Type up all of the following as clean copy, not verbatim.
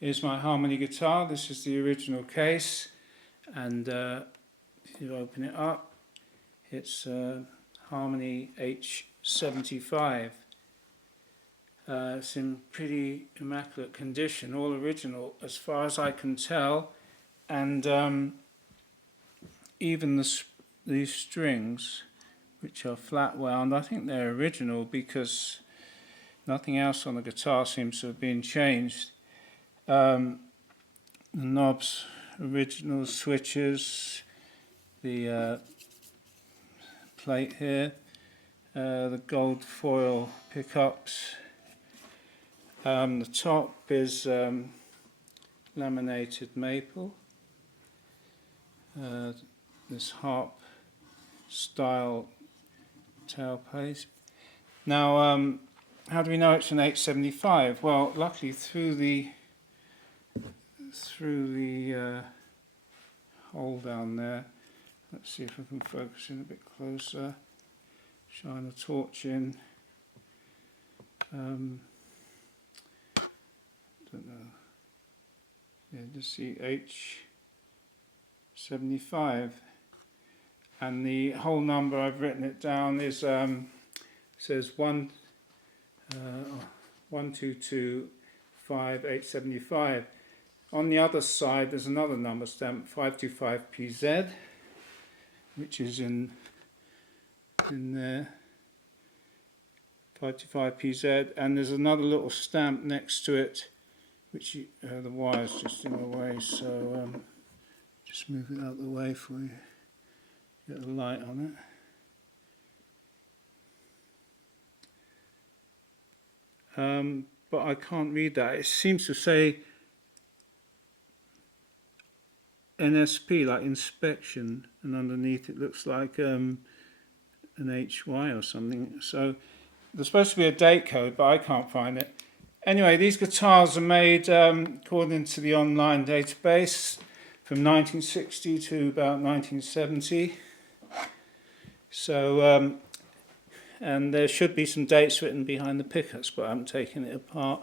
Here's my harmony guitar. This is the original case, and if you open it up, it's Harmony H75. It's in pretty immaculate condition, all original as far as I can tell, and even these strings, which are flat wound, I think they're original because nothing else on the guitar seems to have been changed. The knobs, original switches, the plate here, the gold foil pickups. The top is laminated maple, this harp style tailpiece. Now, how do we know it's an H75? Well, luckily through the hole down there, let's see if I can focus in a bit closer, shine a torch in. Don't know. Yeah, just see H75, and the whole number, I've written it down, is says 1225 H75. On the other side, there's another number stamp, 525 PZ, which is in there. 525 PZ, and there's another little stamp next to it, which the wire's just in the way, so just move it out of the way for you. Get the light on it. But I can't read that. It seems to say NSP, like inspection, and underneath it looks like an HY or something. So there's supposed to be a date code, but I can't find it. Anyway, these guitars are made according to the online database from 1960 to about 1970. So, and there should be some dates written behind the pickups, but I haven't taken it apart.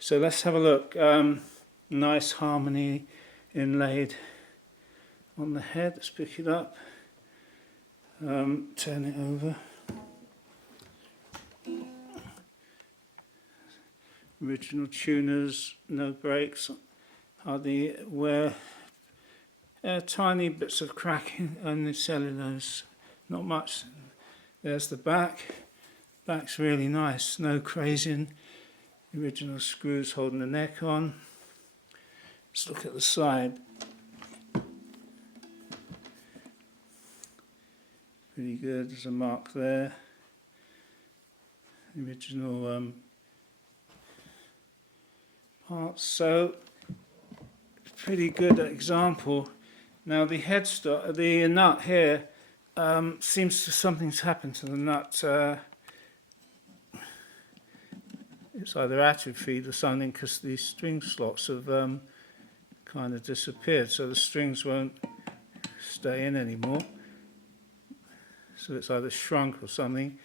So let's have a look. Nice harmony inlaid on the head. Let's pick it up. Turn it over. Original tuners, no breaks, hardly wear. Tiny bits of cracking on the cellulose, not much. There's the back. Back's really nice, no crazing. The original screws holding the neck on. Let's look at the side. Pretty good, there's a mark there. The original parts, so pretty good example. Now the headstock, the nut here, seems to something's happened to the nut. It's either atrophied or something, because these string slots have kind of disappeared, so the strings won't stay in anymore. So it's either shrunk or something.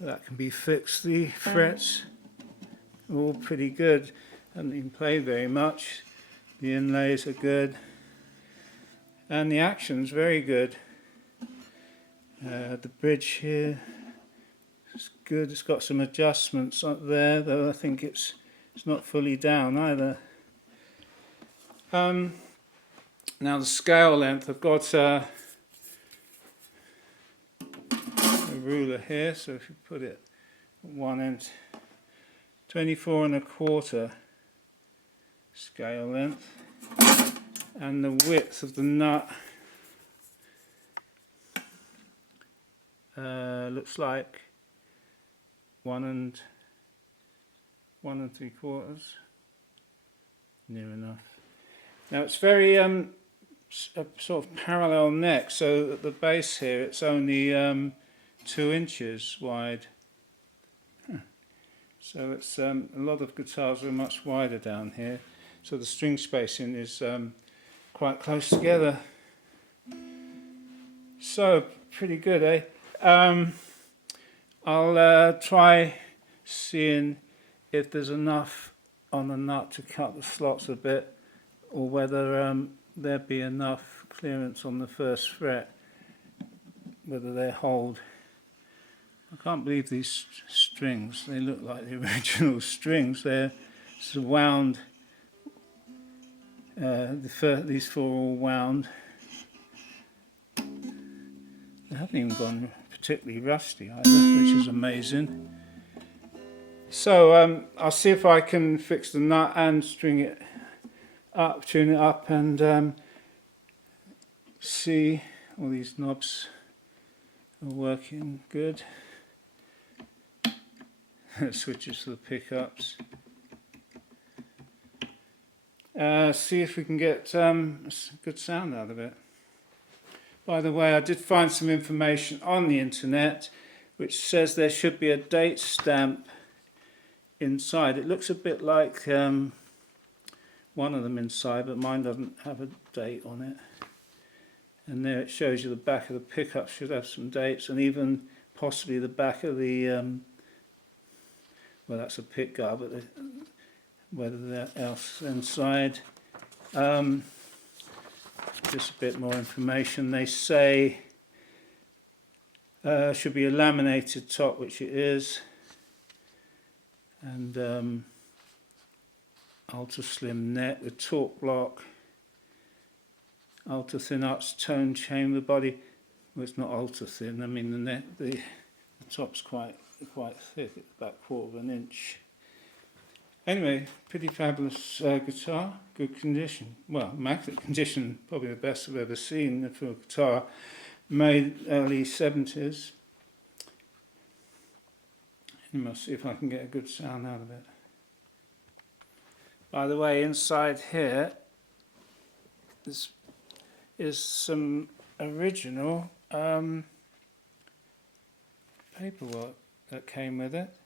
That can be fixed. The frets are all pretty good. Haven't even played very much. The inlays are good, and the action's very good. The bridge here is good. It's got some adjustments up there, though I think it's not fully down either. Now the scale length, I've got a ruler here, so if you put it at one end, 24¼ scale length, and the width of the nut looks like 1 3/4, near enough. Now it's very a sort of parallel neck, so at the base here it's only 2 inches wide. So it's a lot of guitars are much wider down here, so the string spacing is quite close together. So pretty good, eh? I'll try seeing if there's enough on the nut to cut the slots a bit, or whether there'd be enough clearance on the first fret, whether they hold. I can't believe these strings, they look like the original strings. They're wound, these four are all wound. They haven't even gone particularly rusty either, which is amazing. So I'll see if I can fix the nut and string it up, tune it up, and see all these knobs are working good. Switches to the pickups. See if we can get a good sound out of it. By the way, I did find some information on the internet which says there should be a date stamp inside. It looks a bit like one of them inside, but mine doesn't have a date on it. And there it shows you the back of the pickup should have some dates, and even possibly the back of the well, that's a pick guard, but whether else inside. Just a bit more information. They say should be a laminated top, which it is, and ultra slim net with torque block, ultra thin arch tone chamber body. Well, it's not ultra thin. I mean the top's quite thick. It's about 1/4 of an inch. Anyway, pretty fabulous guitar, good condition. Well, immaculate condition, probably the best I've ever seen for a guitar. Made early 70s. You must see if I can get a good sound out of it. By the way, inside here is some original paperwork that came with it.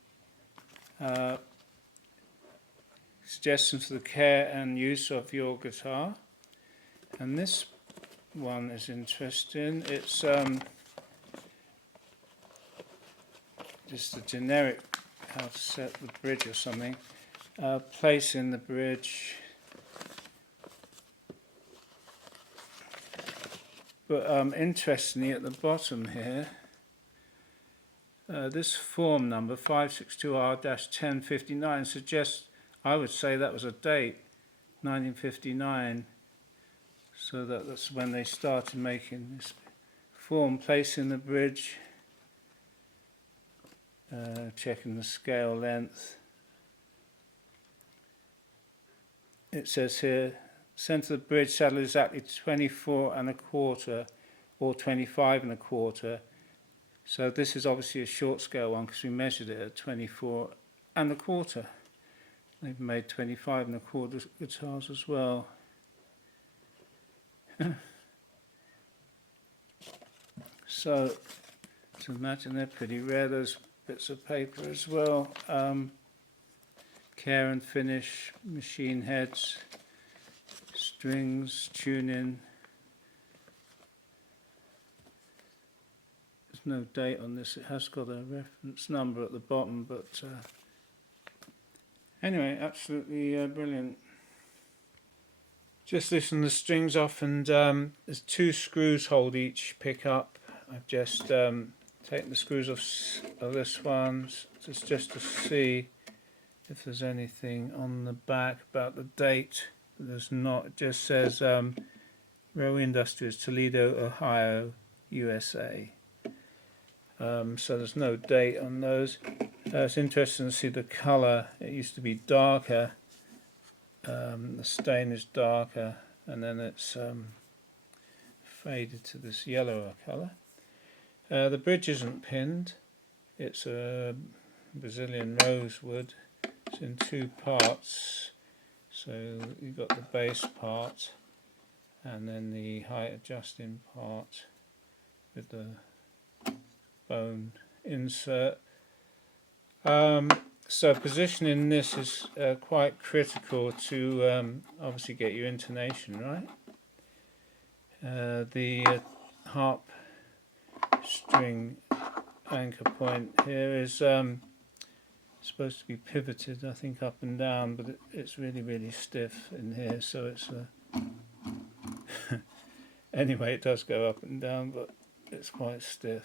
Suggestions for the care and use of your guitar. And this one is interesting. It's just a generic how to set the bridge or something. Place in the bridge. But interestingly, at the bottom here, this form number 562R-1059 suggests, I would say that was a date, 1959. So that's when they started making this form. Place in the bridge, checking the scale length. It says here, centre of the bridge saddle is exactly 24 1/4 or 25 1/4. So this is obviously a short scale one because we measured it at 24 1/4. They've made 25 1/4 guitars as well. So to imagine they're pretty rare. Those bits of paper as well. Care and finish, machine heads, strings, tuning. There's no date on this. It has got a reference number at the bottom, but anyway, absolutely brilliant. Just loosen the strings off, and there's 2 screws hold each pickup. I've just taken the screws off of this one just to see if there's anything on the back about the date. There's not. It just says Row Industries, Toledo, Ohio, USA. So there's no date on those. It's interesting to see the colour. It used to be darker. The stain is darker, and then it's faded to this yellower colour. The bridge isn't pinned. It's a Brazilian rosewood. It's in 2 parts. So you've got the bass part and then the height adjusting part with the bone insert. So positioning this is quite critical to obviously get your intonation right. The harp string anchor point here is supposed to be pivoted, I think, up and down, but it's really stiff in here, so it's anyway, it does go up and down, but it's quite stiff.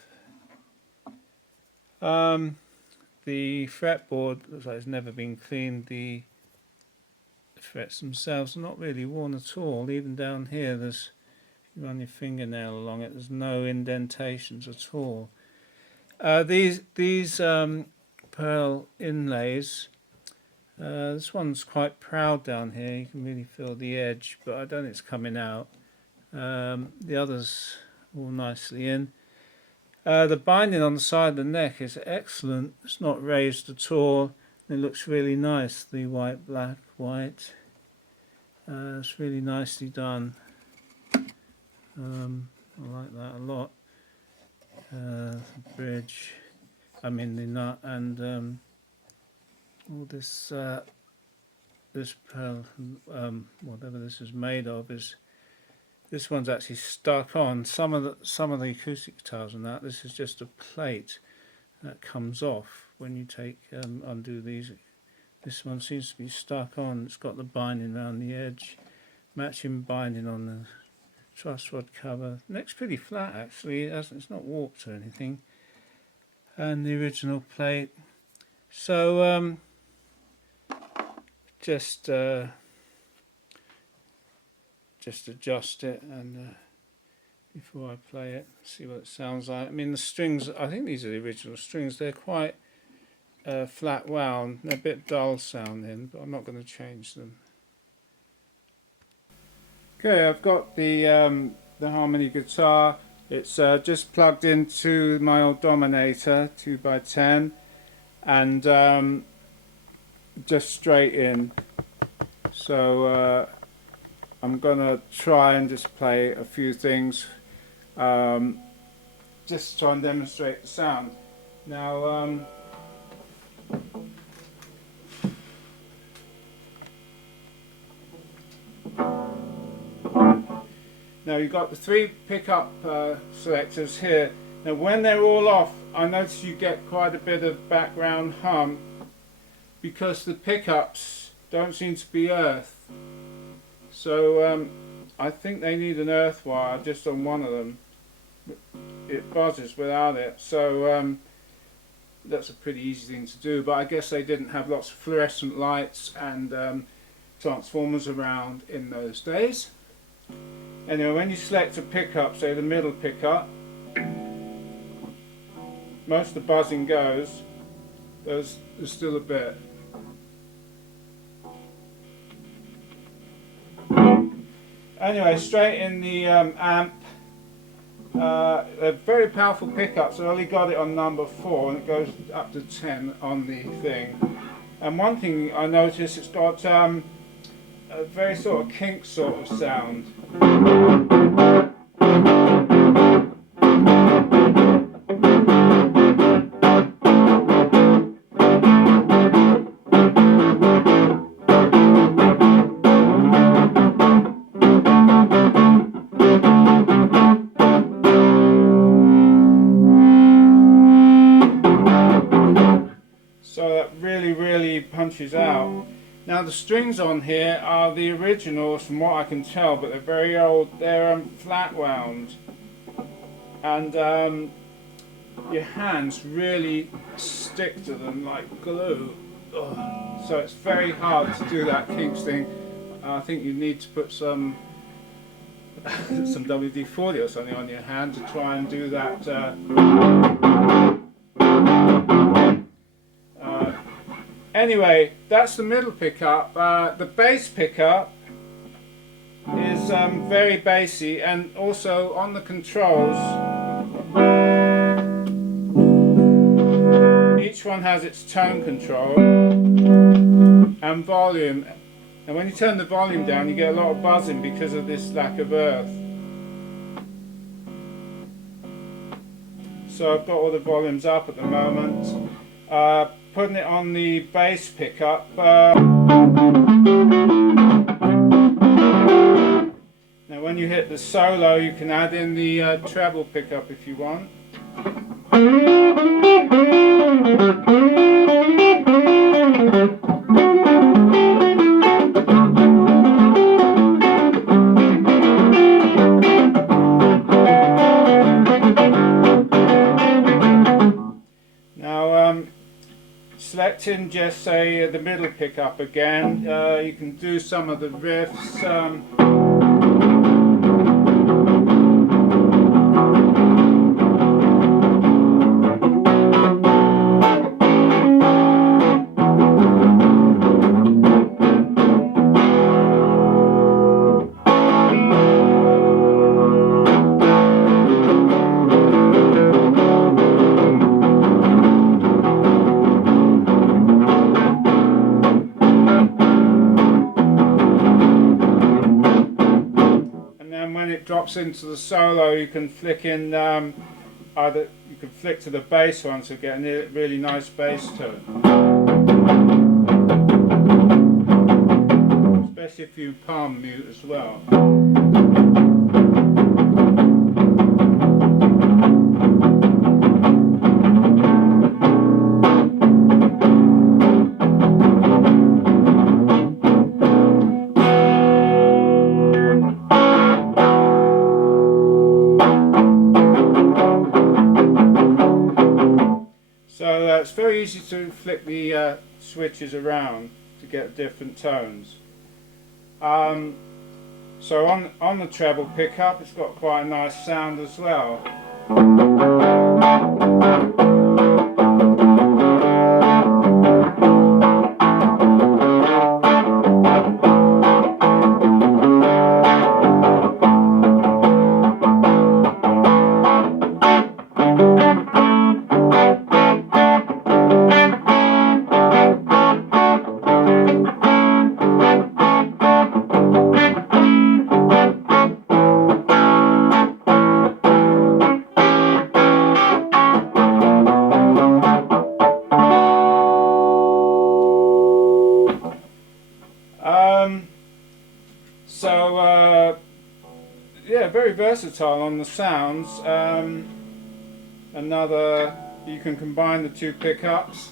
The fretboard looks like it's never been cleaned. The frets themselves are not really worn at all. Even down here, if you run your fingernail along it, there's no indentations at all. These pearl inlays, this one's quite proud down here. You can really feel the edge, but I don't think it's coming out. The others all nicely in. The binding on the side of the neck is excellent. It's not raised at all. It looks really nice. The white, black, white. It's really nicely done. I like that a lot. The bridge, the nut, and all this this pearl, whatever this is made of, this one's actually stuck on. Some of the acoustic guitars and that, this is just a plate that comes off when you undo these. This one seems to be stuck on. It's got the binding around the edge, matching binding on the truss rod cover. Neck's pretty flat actually. It's not warped or anything. And the original plate. So just adjust it and before I play it, see what it sounds like. The strings, I think these are the original strings. They're quite flat wound. They're a bit dull sounding, but I'm not going to change them. Okay, I've got the harmony guitar. It's just plugged into my old Dominator 2x10 and just straight in. So I'm gonna try and just play a few things, just to try and demonstrate the sound. Now, you've got the 3 pickup selectors here. Now when they're all off, I notice you get quite a bit of background hum because the pickups don't seem to be earthed. So I think they need an earth wire just on one of them. It buzzes without it, so that's a pretty easy thing to do, but I guess they didn't have lots of fluorescent lights and transformers around in those days. Anyway, when you select a pickup, say the middle pickup, most of the buzzing goes. There's still a bit. Anyway, straight in the amp. They're very powerful pickups. I only got it on number 4 and it goes up to 10 on the thing. And one thing I noticed, it's got a very sort of kink sort of sound. So that really punches out. Now the strings on here are the originals from what I can tell, but they're very old. They're flat wound, and your hands really stick to them like glue. Ugh. So it's very hard to do that kinks thing. I think you need to put some WD-40 or something on your hand to try and do that. Anyway, that's the middle pickup. The bass pickup is very bassy, and also on the controls, each one has its tone control and volume. And when you turn the volume down, you get a lot of buzzing because of this lack of earth. So I've got all the volumes up at the moment. Putting it on the bass pickup. Now when you hit the solo, you can add in the treble pickup if you want. selecting just say the middle pickup again, you can do some of the riffs. When it drops into the solo, you can flick in either you can flick to the bass one to get a really nice bass tone, especially if you palm mute as well. So it's very easy to flick the switches around to get different tones. So on the treble pickup, it's got quite a nice sound as well. Yeah, very versatile on the sounds. Another, you can combine the two pickups.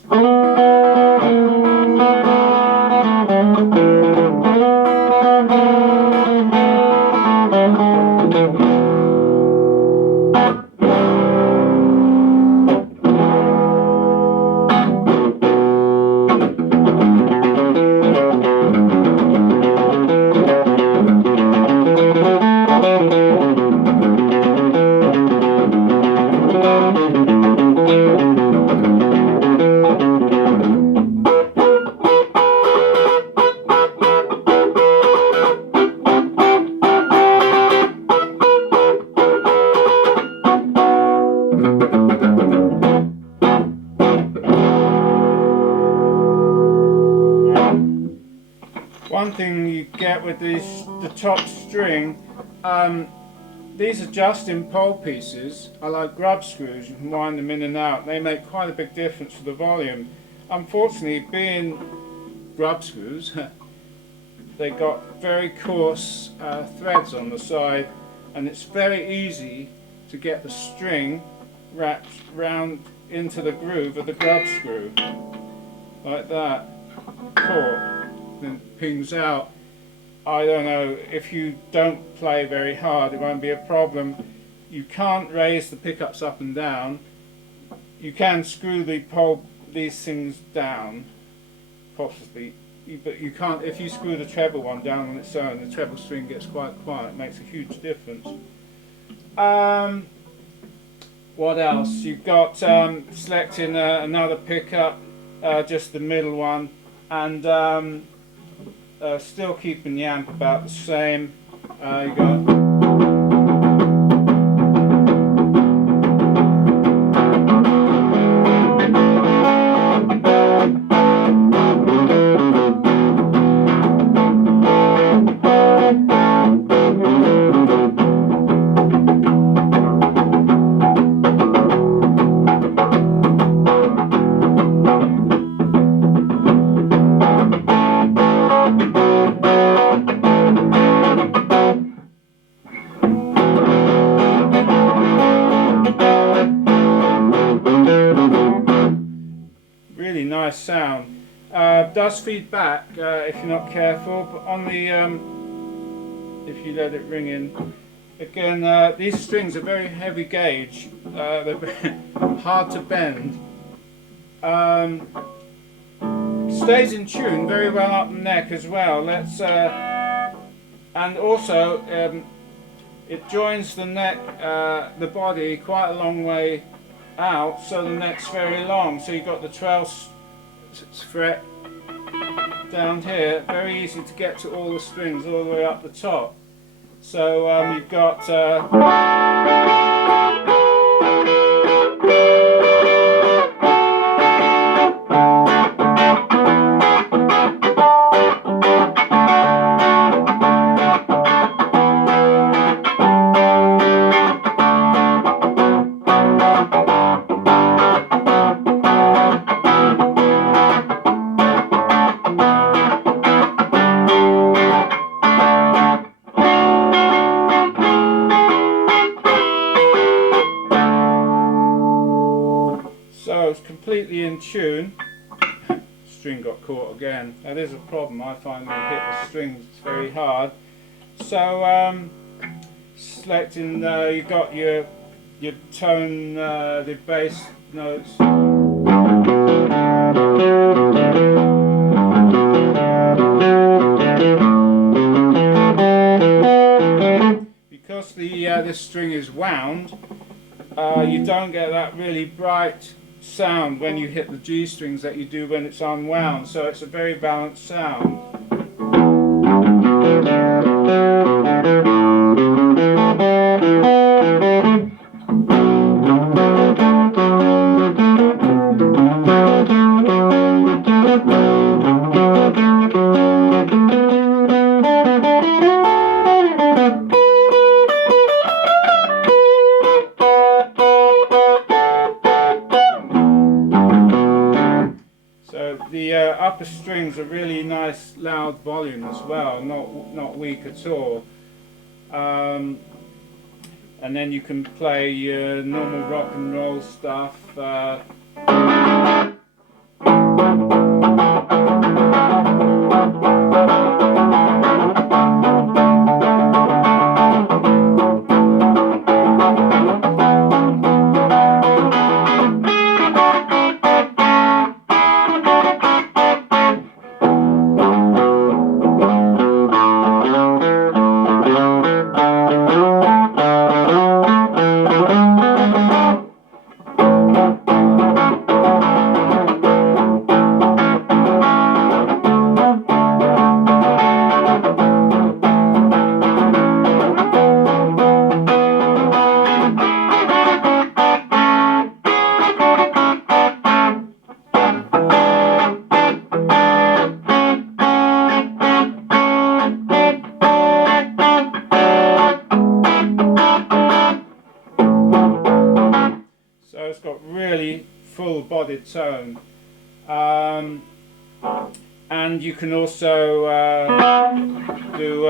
One thing you get with the top string, these are just in pole pieces. I like grub screws, you can wind them in and out. They make quite a big difference for the volume. Unfortunately, being grub screws, they got very coarse threads on the side, and it's very easy to get the string wrapped round into the groove of the grub screw, like that, caught. Then pings out. I don't know, if you don't play very hard it won't be a problem. You can't raise the pickups up and down. You can screw these things down, possibly, but you can't. If you screw the treble one down on its own, the treble string gets quite quiet. It makes a huge difference. What else? You've got selecting another pickup, just the middle one, and still keeping the amp about the same. You got really nice sound. Does feed back if you're not careful, but on the if you let it ring in again, these strings are very heavy gauge. They're very hard to bend. stays in tune very well up the neck as well. Let's and also it joins the neck, the body quite a long way out, so the neck's very long. So you've got the 12th fret down here, very easy to get to all the strings all the way up the top. So you've got so it's completely in tune. String got caught again. That is a problem. I find when you hit the strings it's very hard. So selecting, you've got your tone, the bass notes. Because this string is wound, you don't get that really bright sound when you hit the G strings that you do when it's unwound, so it's a very balanced sound. The upper strings are really nice loud volume as well, not weak at all. And then you can play your normal rock and roll stuff. It's got really full-bodied tone, and you can also do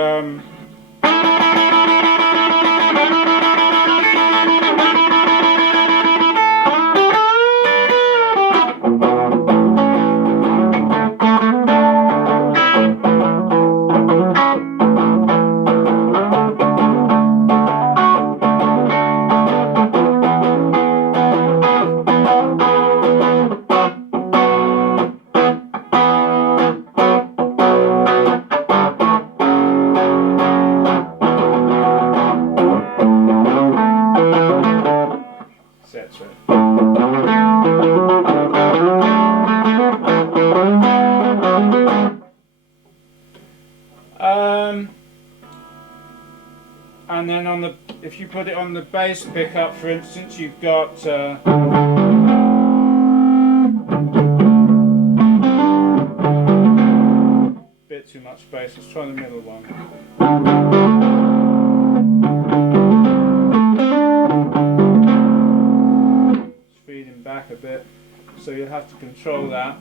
etc. And then on the, if you put it on the bass pickup, for instance, you've got bit too much bass. Let's try the middle one. It's feeding back a bit, so you'll have to control that.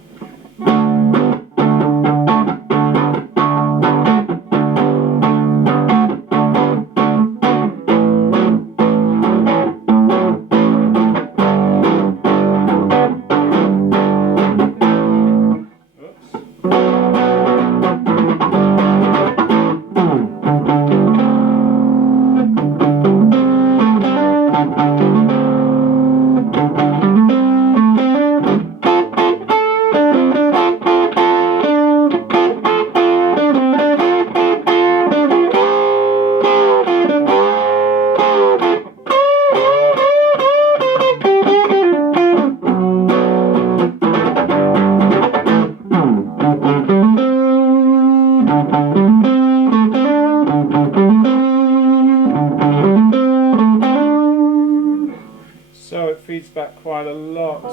feeds back quite a lot.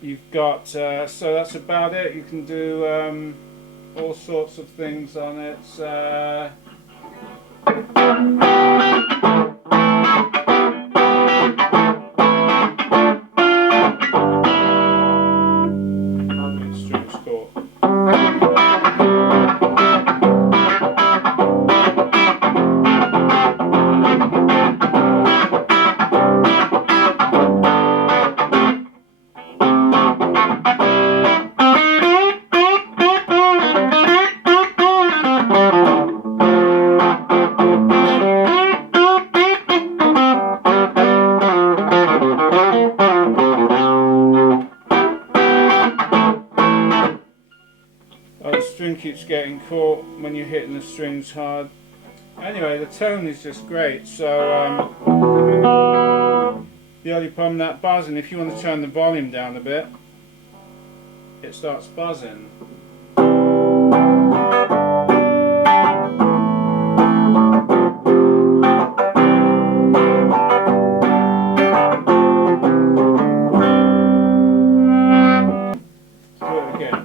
You've got, so that's about it. You can do all sorts of things on it. Strings caught. The string keeps getting caught when you're hitting the strings hard. Anyway, the tone is just great. So the only problem, that buzzing, if you want to turn the volume down a bit, it starts buzzing. Do it again.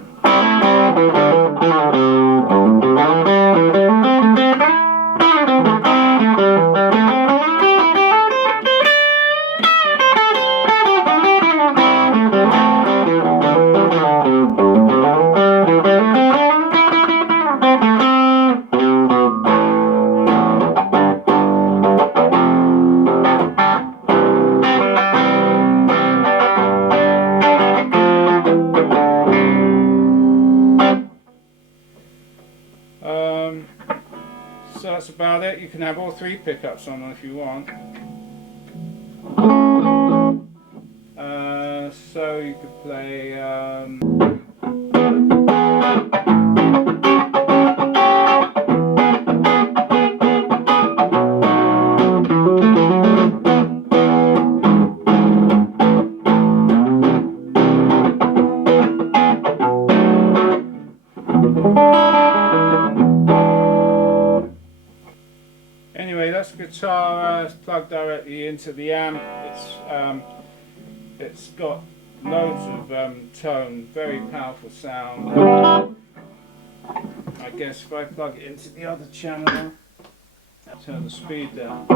So that's about it. You can have all three pickups on if you want. So you could play anyway, that's the guitar. It's plugged directly into the amp. It's got loads of tone, very powerful sound. I guess if I plug it into the other channel, I'll turn the speed down.